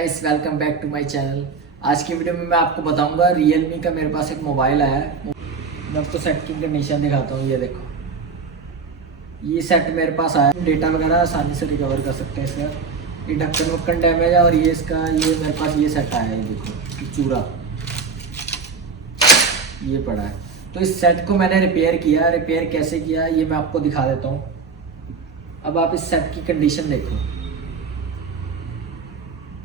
Guys, welcome back to my channel. आज की video में मैं आपको बताऊंगा Realme का मेरे पास एक मोबाइल आया है। मैं आपको सेट की कंडीशन दिखाता हूँ। ये देखो, ये सेट मेरे पास आया है। डेटा वगैरह आसानी से रिकवर कर सकते हैं इसका। ये ढक्कन वक्कन डैमेज है और ये मेरे पास ये सेट आया है। ये देखो, ये चूरा ये पड़ा है। तो इस सेट को मैंने रिपेयर किया। रिपेयर कैसे किया ये मैं आपको दिखा देता हूँ। अब आप इस सेट की कंडीशन देखो।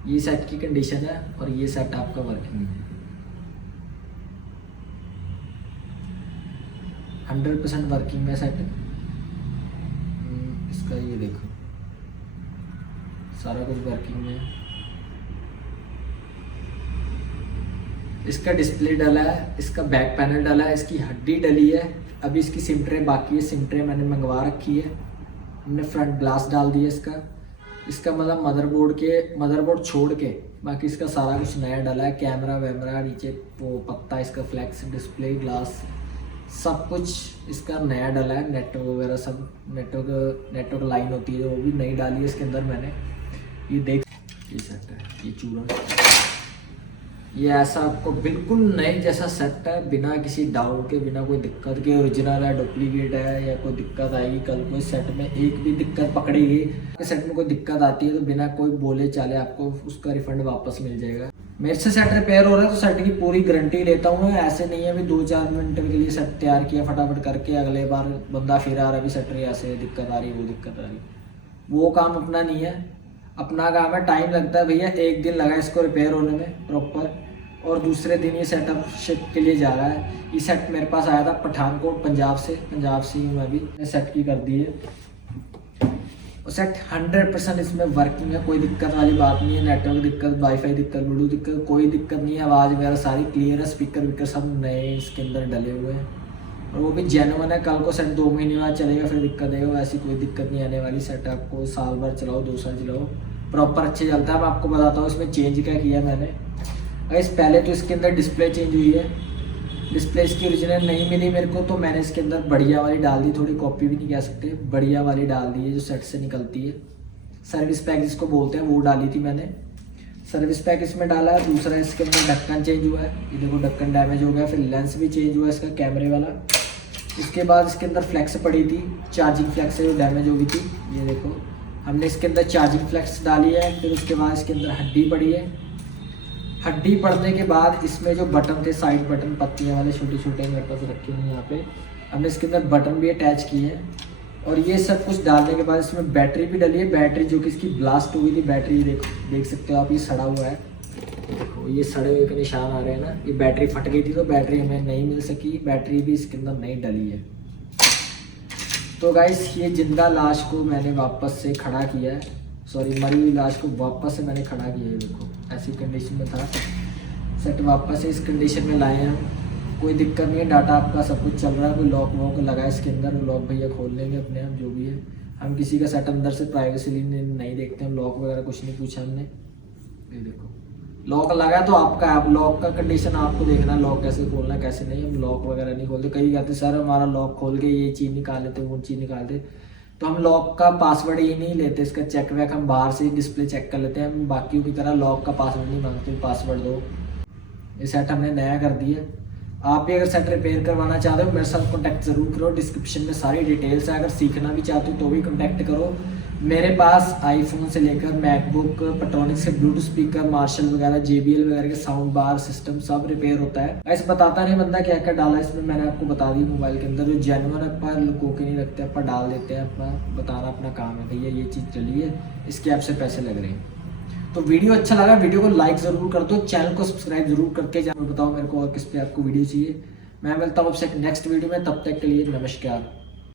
ये सेट की कंडीशन है और ये सेट आपका वर्किंग है। 100% वर्किंग है सेट। इसका ये देखो, सारा कुछ वर्किंग में है। इसका डिस्प्ले डला है, इसका बैक पैनल डला है, इसकी हड्डी डली है। अभी इसकी सिम ट्रे बाकी है। सिम ट्रे मैंने मंगवा रखी है। हमने फ्रंट ग्लास डाल दिया इसका मतलब मदरबोर्ड छोड़ के बाकी इसका सारा कुछ नया डला है। कैमरा वैमरा नीचे वो पत्ता, इसका फ्लैक्स डिस्प्ले ग्लास सब कुछ इसका नया डला है। नेटवर्क वगैरह सब नेटवर्क लाइन होती है वो भी नई डाली है इसके अंदर मैंने। ये देख, ये सेट है, ये चूड़ा, ये ऐसा आपको बिल्कुल नए जैसा सेट है, बिना किसी डाउट के, बिना कोई दिक्कत के। ओरिजिनल है, डुप्लीकेट है या कोई दिक्कत आएगी कल को इस सेट में, एक भी दिक्कत पकड़ेगी, सेट में कोई दिक्कत आती है तो बिना कोई बोले चाले आपको उसका रिफंड वापस मिल जाएगा। मेरे से सेट रिपेयर हो रहा है तो सेट की पूरी गारंटी लेता हूँ। ऐसे नहीं है अभी 2-4 मिनट के लिए सेट तैयार किया फटाफट करके, अगले बार बंदा फिर आ रहा है सेट ऐसे दिक्कत आ रही वो दिक्कत आ रही। वो काम अपना नहीं है। अपना काम है, टाइम लगता है भैया। 1 दिन लगा इसको रिपेयर होने में प्रॉपर, और दूसरे दिन ये सेटअप शिप के लिए जा रहा है। ये सेट मेरे पास आया था पठानकोट पंजाब से ही हूँ मैं भी। सेट की कर दी है और सेट 100% इसमें वर्किंग है। कोई दिक्कत वाली बात नहीं है। नेटवर्क दिक्कत, वाईफाई दिक्कत, ब्लूटूथ दिक्कत, कोई दिक्कत नहीं है। आवाज़ वगैरह सारी क्लियर है। स्पीकर विकर सब नए इसके अंदर डले हुए हैं और वो भी जेन्युइन है। कल को सेट 2 महीने बाद चलेगा फिर दिक्कत है, ऐसी कोई दिक्कत नहीं आने वाली। सेट आपको साल भर चलाओ, 2 साल चलाओ, प्रॉपर अच्छे चलता है। मैं आपको बताता हूँ इसमें चेंज क्या किया मैंने। गाइस पहले तो इसके अंदर डिस्प्ले चेंज हुई है। डिस्प्ले इसकी ओरिजिनल नहीं मिली मेरे को, तो मैंने इसके अंदर बढ़िया वाली डाल दी। थोड़ी कॉपी भी नहीं कह सकते, बढ़िया वाली डाल दी है जो सेट से निकलती है। सर्विस पैक जिसको बोलते हैं वो डाली थी मैंने। सर्विस पैक इसमें डाला है। दूसरा इसके अंदर ढक्कन चेंज हुआ है। ये देखो ढक्कन डैमेज हो गया। फिर लेंस भी चेंज हुआ है इसका कैमरे वाला। इसके बाद इसके अंदर फ्लैक्स पड़ी थी, चार्जिंग फ्लैक्स जो डैमेज हो गई थी। ये देखो, हमने इसके अंदर चार्जिंग फ्लैक्स डाली है। फिर उसके बाद इसके अंदर हड्डी पड़ी है। हड्डी पड़ने के बाद इसमें जो बटन थे, साइड बटन पत्तियां वाले छोटे छोटे मेरे पास रखे हुए हैं यहाँ पे, हमने इसके अंदर बटन भी अटैच किए हैं। और ये सब कुछ डालने के बाद इसमें बैटरी भी डली है। बैटरी जो कि इसकी ब्लास्ट हुई थी बैटरी, देख सकते हो आप, ये सड़ा हुआ है। देखो ये सड़े हुए के निशान आ रहे हैं ना, ये बैटरी फट गई थी तो बैटरी हमें नहीं मिल सकी। बैटरी भी इसके अंदर नहीं डली है। तो गाइस ये जिंदा लाश को मैंने वापस से खड़ा किया है। सॉरी, मरी हुई लाश को वापस से मैंने खड़ा किया है। देखो ऐसी कंडीशन में था सेट, वापस से इस कंडीशन में लाए हैं हम। कोई दिक्कत नहीं है, डाटा आपका सब कुछ चल रहा है। कोई लॉक वॉक लगा है इसके अंदर, वो लॉक भैया खोल लेंगे अपने हम, जो भी है। हम किसी का सेट अंदर से प्राइवेसी नहीं देखते हम। लॉक वगैरह कुछ नहीं पूछा हमने। ये देखो लॉक लगा है तो आपका, आप लॉक का कंडीशन आपको देखना, लॉक कैसे खोलना कैसे नहीं। हम लॉक वगैरह नहीं खोलते। कई कहते सर हमारा लॉक खोल के ये चीज़ निकाल लेते, वो चीज़ निकाल दे, तो हम लॉक का पासवर्ड ही नहीं लेते। इसका चेक वैक हम बाहर से डिस्प्ले चेक कर लेते हैं। हम बाकियों की तरह लॉक का पासवर्ड नहीं मांगते, पासवर्ड दो। ये सेट हमने नया कर दिया। आप भी अगर सेट रिपेयर करवाना चाहते हो मेरे साथ कॉन्टैक्ट ज़रूर करो। डिस्क्रिप्शन में सारी डिटेल्स है। अगर सीखना भी चाहते हो तो भी कॉन्टैक्ट करो। मेरे पास आईफोन से लेकर मैकबुक, पेट्रोनिक्स से ब्लूटूथ स्पीकर, मार्शल वगैरह, JBL वगैरह के साउंड बार सिस्टम सब रिपेयर होता है। ऐसे बताता नहीं बंदा क्या क्या डाला इसमें, मैंने आपको बता दी मोबाइल के अंदर। जो जेन्युइन अपन लुको के नहीं रखते, अपन डाल देते हैं। अपना बताना अपना काम है, भैया ये चीज़ चली है, इसके आपसे पैसे लग रहे हैं। तो वीडियो अच्छा लगा, वीडियो को लाइक ज़रूर कर दो, चैनल को सब्सक्राइब जरूर करके जाओ। बताओ मेरे को और किस पे आपको वीडियो चाहिए। मैं मिलता हूँ आपसे नेक्स्ट वीडियो में, तब तक के लिए नमस्कार।